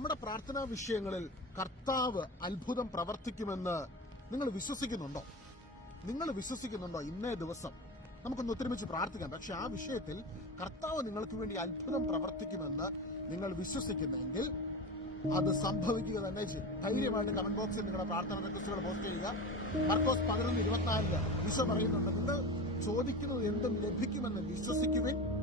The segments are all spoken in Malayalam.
നമ്മുടെ പ്രാർത്ഥനാ വിഷയങ്ങളിൽ കർത്താവ് അത്ഭുതം പ്രവർത്തിക്കുമെന്ന് നിങ്ങൾ വിശ്വസിക്കുന്നുണ്ടോ? നിങ്ങൾ വിശ്വസിക്കുന്നുണ്ടോ ഇന്നേ ദിവസം? നമുക്കൊന്ന് ഒത്തൊരുമിച്ച് പ്രാർത്ഥിക്കാം. പക്ഷെ ആ വിഷയത്തിൽ കർത്താവ് നിങ്ങൾക്ക് വേണ്ടി അത്ഭുതം പ്രവർത്തിക്കുമെന്ന് നിങ്ങൾ വിശ്വസിക്കുന്നെങ്കിൽ അത് സംഭവിക്കുക തന്നെ ചെയ്യും. ധൈര്യമായിട്ട് കമന്റ് ബോക്സിൽ നിങ്ങളുടെ പ്രാർത്ഥന റിക്വസ്റ്റുകൾ പോസ്റ്റ് ചെയ്യുക. മർക്കോസ് പതിനൊന്ന് ഇരുപത്തിനാലിൽ ഈശോ പറയുന്നുണ്ട്. നിങ്ങൾ ചോദിക്കുന്നത് എന്തും ലഭിക്കുമെന്ന് വിശ്വസിക്കുവിൻ.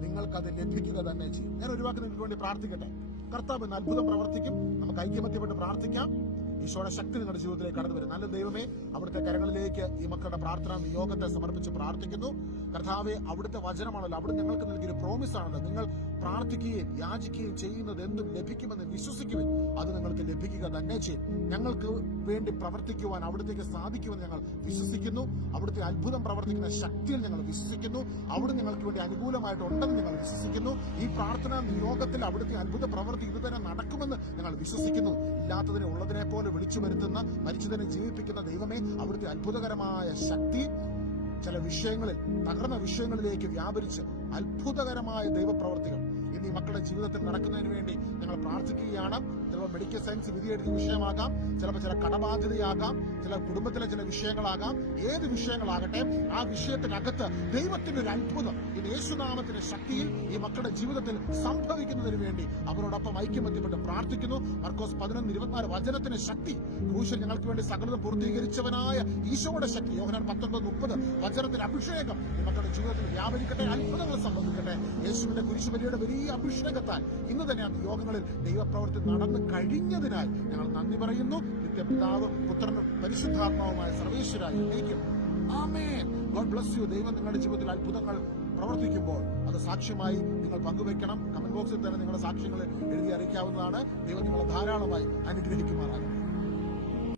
നിങ്ങൾക്കത് ലഭിക്കുക തന്നെ ചെയ്യും. ഞാൻ ഒരു വാക്ക് നിങ്ങൾക്ക് വേണ്ടി പ്രാർത്ഥിക്കട്ടെ? കർത്താവ് അത്ഭുതം പ്രവർത്തിക്കും. നമുക്ക് ഐക്യമത്യപ്പെട്ട് പ്രാർത്ഥിക്കാം. ഈശോയുടെ ശക്തി നിങ്ങളുടെ ജീവിതത്തിലേക്ക് കടന്നു വരും. നല്ല ദൈവമേ അവിടുത്തെ കരങ്ങളിലേക്ക് ഈ മക്കളുടെ പ്രാർത്ഥന നിയോഗത്തെ സമർപ്പിച്ച് പ്രാർത്ഥിക്കുന്നു. കർത്താവെ അവിടുത്തെ വചനമാണല്ലോ അവിടെ നിങ്ങൾക്ക് നൽകിയൊരു പ്രോമിസ് ആണല്ലോ. നിങ്ങൾ പ്രാർത്ഥിക്കുകയും യാചിക്കുകയും ചെയ്യുന്നത് എന്തും ലഭിക്കുമെന്ന് വിശ്വസിക്കുവിൻ. അത് നിങ്ങൾക്ക് ലഭിക്കുക തന്നെ ചെയ്യും. ഞങ്ങൾക്ക് വേണ്ടി പ്രവർത്തിക്കുവാൻ അവിടത്തേക്ക് സാധിക്കുമെന്ന് ഞങ്ങൾ വിശ്വസിക്കുന്നു. അവിടുത്തെ അത്ഭുതം പ്രവർത്തിക്കുന്ന ശക്തിയിൽ ഞങ്ങൾ വിശ്വസിക്കുന്നു. അവിടെ നിങ്ങൾക്ക് വേണ്ടി അനുകൂലമായിട്ടുണ്ടെന്ന് ഞങ്ങൾ വിശ്വസിക്കുന്നു. ഈ പ്രാർത്ഥന നിയോഗത്തിൽ അവിടുത്തെ അത്ഭുത പ്രവൃത്തി ഇത് തന്നെ നടക്കുമെന്ന് ഞങ്ങൾ വിശ്വസിക്കുന്നു. ഇല്ലാത്തതിനെ ഉള്ളതിനെ പോലെ വിളിച്ചു വരുത്തുന്ന മരിച്ചതിനെ ജീവിപ്പിക്കുന്ന ദൈവമേ അവിടുത്തെ അത്ഭുതകരമായ ശക്തി ചില വിഷയങ്ങളിൽ തകർന്ന വിഷയങ്ങളിലേക്ക് വ്യാപരിച്ച് അത്ഭുതകരമായ ദൈവപ്രവർത്തികൾ. ഇന്ന് ഈ മക്കളുടെ ജീവിതത്തിൽ നടക്കുന്നതിന് വേണ്ടി ഞങ്ങൾ പ്രാർത്ഥിക്കുകയാണ്. ചിലപ്പോൾ മെഡിക്കൽ സയൻസ് വിധിയെടുത്ത വിഷയമാകാം ചിലപ്പോൾ ചില കടബാധ്യതയാകാം ചില കുടുംബത്തിലെ ചില വിഷയങ്ങളാകാം. ഏത് വിഷയങ്ങളാകട്ടെ ആ വിഷയത്തിനകത്ത് ദൈവത്തിന്റെ ഒരു അത്ഭുതം ഈ യേശുനാമത്തിന്റെ ശക്തിയിൽ ഈ മക്കളുടെ ജീവിതത്തിൽ സംഭവിക്കുന്നതിന് വേണ്ടി അവരോടൊപ്പം ഐക്യമത്യപ്പെട്ട് പ്രാർത്ഥിക്കുന്നു. മർക്കോസ് പതിനൊന്ന് ഇരുപത്തിനാല് വചനത്തിന്റെ ശക്തി ക്രൂശൻ ഞങ്ങൾക്ക് വേണ്ടി സകലതും പൂർത്തീകരിച്ചവനായ ഈശോയുടെ ശക്തി. യോഹനാൻ പത്തൊൻപത് മുപ്പത് വചനത്തിന്റെ അഭിഷേകം ഈ മക്കളുടെ ജീവിതത്തിൽ വ്യാപരിക്കട്ടെ അത്ഭുതങ്ങൾ സംഭവിക്കട്ടെ. യേശുവിന്റെ കുരിശുബലിയുടെ വലിയ അഭിഷേകത്താൽ ഇന്ന് തന്നെ ആ നിയോഗങ്ങളിൽ ദൈവപ്രവൃത്തി നടന്നു കഴിഞ്ഞതിനാൽ ഞങ്ങൾ നന്ദി പറയുന്നു. നിത്യപിതാവ് പുത്രനും പരിശുദ്ധാത്മാവുമായ സർവേശ്വരായി എന്നേക്കും ആമേൻ. ഗോഡ് ബ്ലസ് യു ദൈവം നിങ്ങളുടെ ജീവിതത്തിൽ അത്ഭുതങ്ങൾ പ്രവർത്തിക്കുമ്പോൾ അത് സാക്ഷ്യമായി നിങ്ങൾ പങ്കുവെക്കണം കമന്റ് ബോക്സിൽ തന്നെ നിങ്ങളുടെ സാക്ഷ്യങ്ങൾ എഴുതി അറിയിക്കാവുന്നതാണ്. ദൈവം നിങ്ങളെ ധാരാളമായി അനുഗ്രഹിക്കുമാറാകും